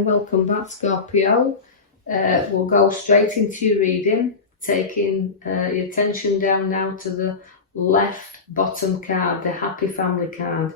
and welcome back, Scorpio. We'll go straight into your reading, taking your attention down now to the left bottom card, the happy family card.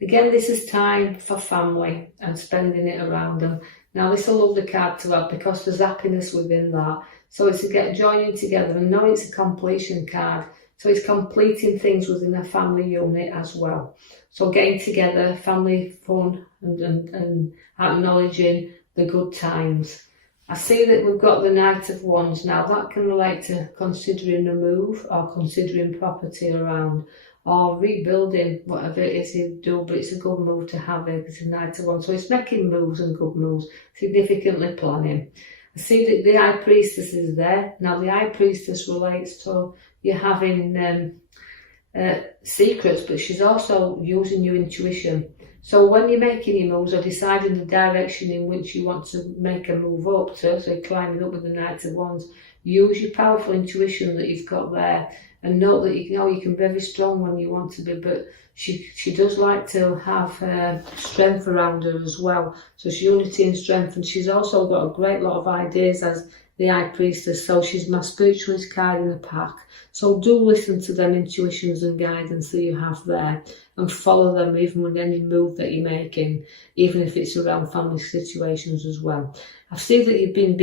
Again, this is time for family and spending it around them. Now, this is a lovely card to have because there's happiness within that. So it's joining together, and know it's a completion card. So it's completing things within a family unit as well. So getting together, family fun, and acknowledging the good times. I see that we've got the Knight of Wands. Now that can relate to considering a move or considering property around or rebuilding whatever it is you do, but it's a good move to have it. It's a Knight of Wands. So it's making moves and good moves, significantly planning. I see that the High Priestess is there. Now the High Priestess relates to you having secrets, but she's also using your intuition. So when you're making your moves or deciding the direction in which you want to make a move up to, so climbing up with the Knight of Wands, use your powerful intuition that you've got there, and know that you can be very strong when you want to be, but she does like to have strength around her as well. So she's unity and strength, and she's also got a great lot of ideas as the High Priestess. So she's my spiritualist card in the pack. So do listen to them intuitions and guidance that you have there, and follow them even with any move that you're making, even if it's around family situations as well. I see that you've been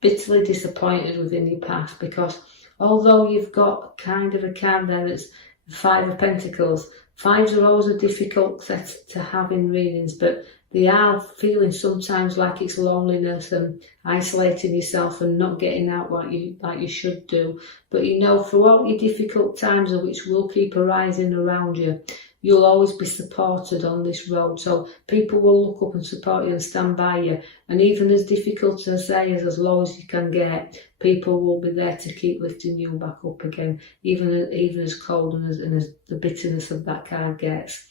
bitterly disappointed within your past, because although you've got kind of a card there that's the Five of Pentacles, fives are always a difficult set to have in readings, but they are feeling sometimes like it's loneliness and isolating yourself and not getting out like you should do. But throughout your difficult times, which will keep arising around you, you'll always be supported on this road. So people will look up and support you and stand by you. And even as difficult as as low as you can get, people will be there to keep lifting you back up again, even as cold and as the bitterness of that card gets.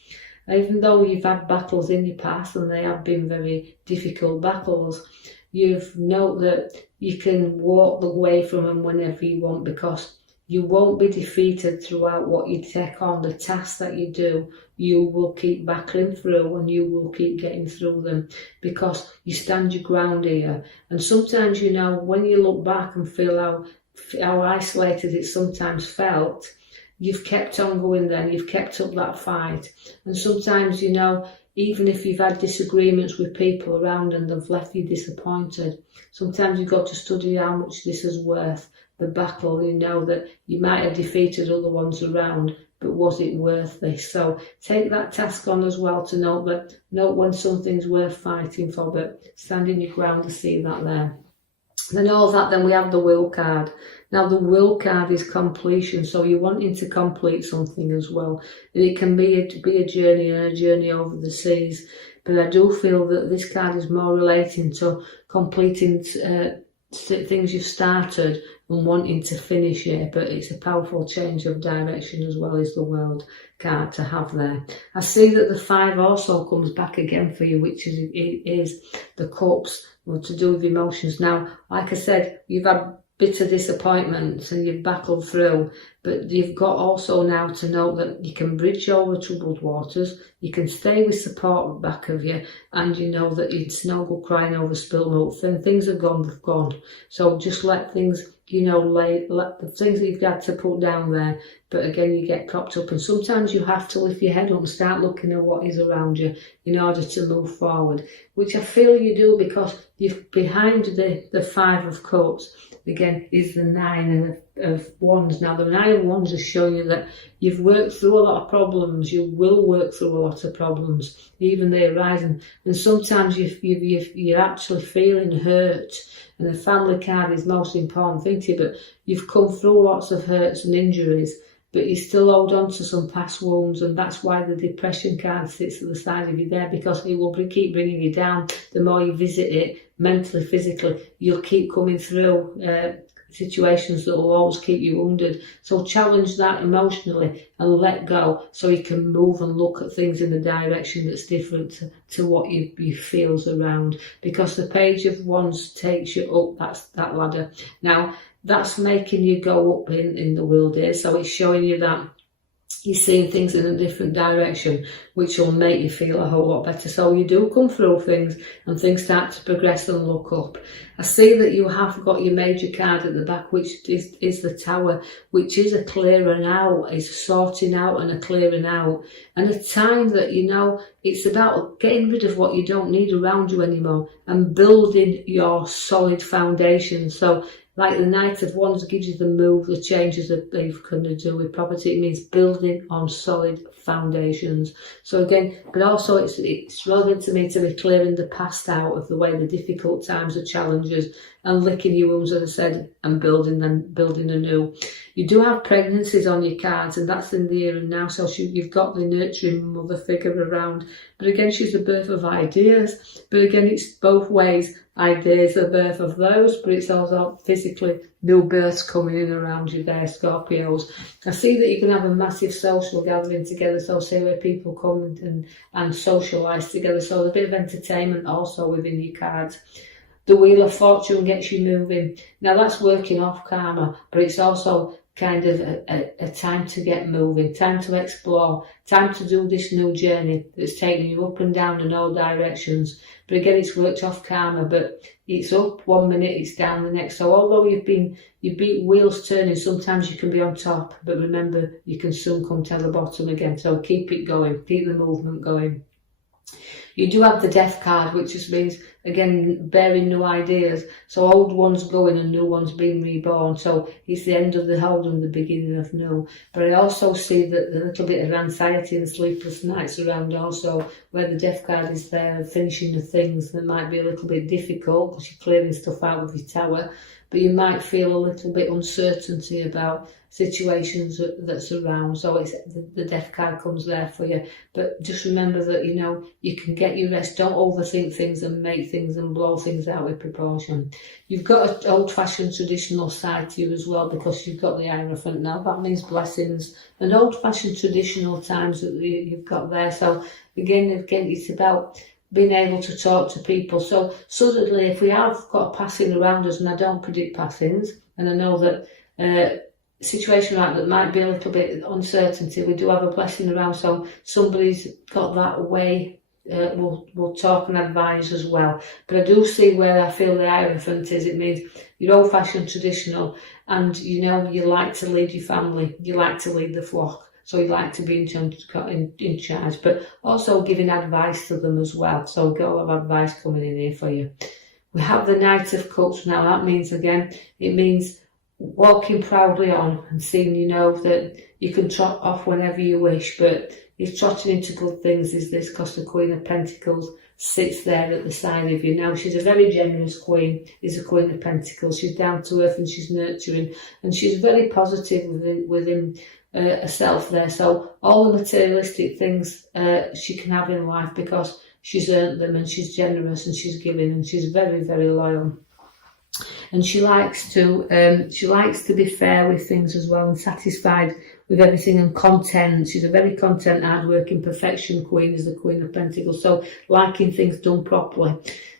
Even though you've had battles in your past and they have been very difficult battles, you've known that you can walk away from them whenever you want, because you won't be defeated throughout what you take on, the tasks that you do. You will keep battling through and you will keep getting through them, because you stand your ground here. And sometimes, when you look back and feel how isolated it sometimes felt, you've kept on going then, you've kept up that fight. And sometimes, even if you've had disagreements with people around and they've left you disappointed, sometimes you've got to study how much this is worth, the battle, that you might have defeated other ones around, but was it worth this? So take that task on as well, to note when something's worth fighting for, but standing your ground to see that there. Then we have the Will card. Now the Will card is completion, so you're wanting to complete something as well. And it can be a journey, and a journey over the seas, but I do feel that this card is more relating to completing things you've started and wanting to finish it. But it's a powerful change of direction as well as the World card to have there. I see that the 5 also comes back again for you, which is the Cups, to do with emotions. Now, like I said, you've had bitter disappointments and you've battled through, but you've got also now to know that you can bridge over troubled waters, you can stay with support back of you, and you know that it's no good crying over spilt milk. Things have gone, they've gone. So just let things, let the things that you've got to put down there, but again, you get propped up, and sometimes you have to lift your head up and start looking at what is around you in order to move forward, which I feel you do, because you're behind the 5 of Cups. Again, is the 9 of Wands. Now, the 9 of Wands is showing you that you've worked through a lot of problems. You will work through a lot of problems, even they arise. And sometimes you're actually feeling hurt. And the family card is the most important thing to you. But you've come through lots of hurts and injuries, but you still hold on to some past wounds. And that's why the depression card sits at the side of you there, because it will keep bringing you down. The more you visit it, mentally, physically, you'll keep coming through situations that will always keep you wounded. So challenge that emotionally and let go, so you can move and look at things in a direction that's different to what you feel's around, because the Page of Wands takes you up that ladder. Now that's making you go up in the world here, so it's showing you that you're seeing things in a different direction, which will make you feel a whole lot better. So you do come through things and things start to progress and look up. I see that you have got your major card at the back, which is the Tower, which is a clearing out, is a sorting out and a clearing out. And a time that, you know, it's about getting rid of what you don't need around you anymore and building your solid foundation. So like the Knight of Wands gives you the move, the changes that you're going to do with property. It means building on solid foundations. So again, but also it's relevant to me to be clearing the past out of the way, the difficult times, the challenges, and licking your wounds, as I said, and building anew. You do have pregnancies on your cards, and that's in the here and now. So you've got the nurturing mother figure around. But again, she's the birth of ideas. But again, it's both ways. Ideas, the birth of those, but it's also physically new births coming in around you there, Scorpios. I see that you can have a massive social gathering together, so say where people come and socialise together. So there's a bit of entertainment also within your cards. The Wheel of Fortune gets you moving. Now that's working off karma, but it's also kind of a time to get moving, time to explore, time to do this new journey that's taking you up and down in all directions. But again, it's worked off karma, but it's up one minute, it's down the next. So although you beat wheels turning, sometimes you can be on top, but remember, you can soon come to the bottom again. So keep it going, keep the movement going. You do have the Death card, which just means, again, bearing new ideas. So old ones going and new ones being reborn. So it's the end of the old and the beginning of new. But I also see that the little bit of anxiety and sleepless nights around also, where the Death card is there and finishing the things that might be a little bit difficult because you're clearing stuff out of your Tower. But you might feel a little bit uncertainty about situations that's around. So it's the Death card comes there for you. But just remember that, you know, you can get your rest. Don't overthink things and make things and blow things out with proportion. You've got an old-fashioned traditional side to you as well, because you've got the Hierophant. Now that means blessings and old-fashioned traditional times that you've got there. So again, it's about being able to talk to people. So suddenly, if we have got a passing around us, and I don't predict passings, and I know that situation like that might be a little bit uncertainty, we do have a blessing around. So somebody's got that way. We'll talk and advise as well. But I do see where I feel the Hierophant is. It means you're old-fashioned traditional, and you know you like to lead your family. You like to lead the flock. So you like to be in charge, but also giving advice to them as well. So we've got a lot of advice coming in here for you. We have the Knight of Cups. Now that means, again, it means walking proudly on and seeing, you know, that you can trot off whenever you wish, but you're trotting into good things is this, because the Queen of Pentacles sits there at the side of you. Now, she's a very generous queen, is a Queen of Pentacles. She's down to earth and she's nurturing, and she's very positive within herself there. So all the materialistic things she can have in life, because she's earned them, and she's generous and she's giving, and she's very, very loyal. And she likes to be fair with things as well, and satisfied with everything, and content. She's a very content, hard-working, perfection queen, is the Queen of Pentacles. So liking things done properly.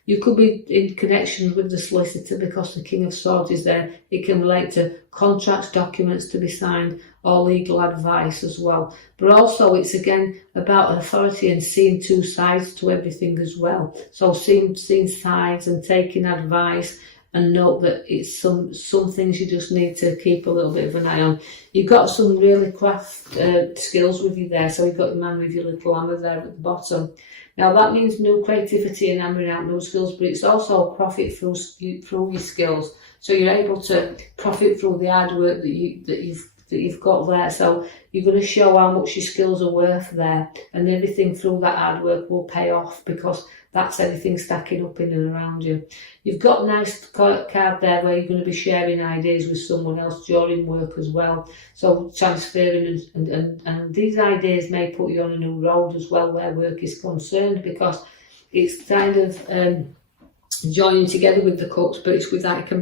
You could be in connection with the solicitor, because the King of Swords is there. It can relate to contracts, documents to be signed, or legal advice as well. But also it's again about authority and seeing two sides to everything as well. So seeing sides and taking advice, and note that it's some things you just need to keep a little bit of an eye on. You've got some really craft skills with you there. So you've got your man with your little hammer there at the bottom. Now that means new creativity and hammering out new skills, but it's also profit through your skills. So you're able to profit through the hard work that you've got there. So you're going to show how much your skills are worth there, and everything through that hard work will pay off, because that's everything stacking up in and around you. You've got a nice card there where you're going to be sharing ideas with someone else during work as well. So transferring, and these ideas may put you on a new road as well where work is concerned, because it's kind of joining together with the cups, but it's with that, it can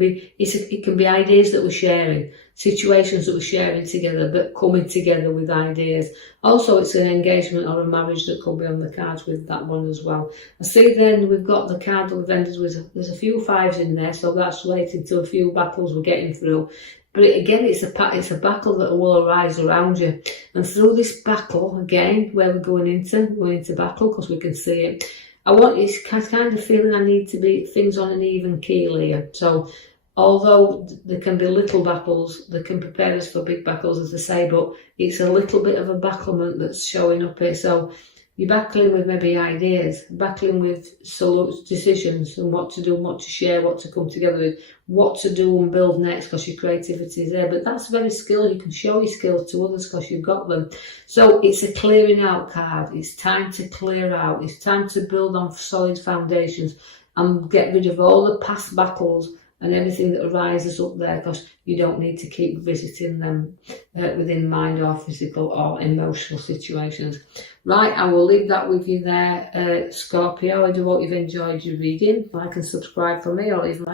be ideas that we're sharing, situations that we're sharing together, but coming together with ideas. Also, it's an engagement or a marriage that could be on the cards with that one as well. I see then we've got the card that we've ended with, there's a few fives in there, so that's relating to a few battles we're getting through. But again, it's a battle that will arise around you. And through this battle, again, where we're going into battle, because we can see it, it's kind of feeling I need to be things on an even keel here. So although there can be little battles, they can prepare us for big battles, as I say, but it's a little bit of a battlement that's showing up here. So you're battling with maybe ideas, battling with decisions and what to do, what to share, what to come together with, what to do and build next, because your creativity is there. But that's very skilled. You can show your skills to others because you've got them. So it's a clearing out card. It's time to clear out. It's time to build on solid foundations and get rid of all the past battles and everything that arises up there, because you don't need to keep visiting them within mind or physical or emotional situations. Right, I will leave that with you there, Scorpio. I do hope you've enjoyed your reading. Like and subscribe for me, or even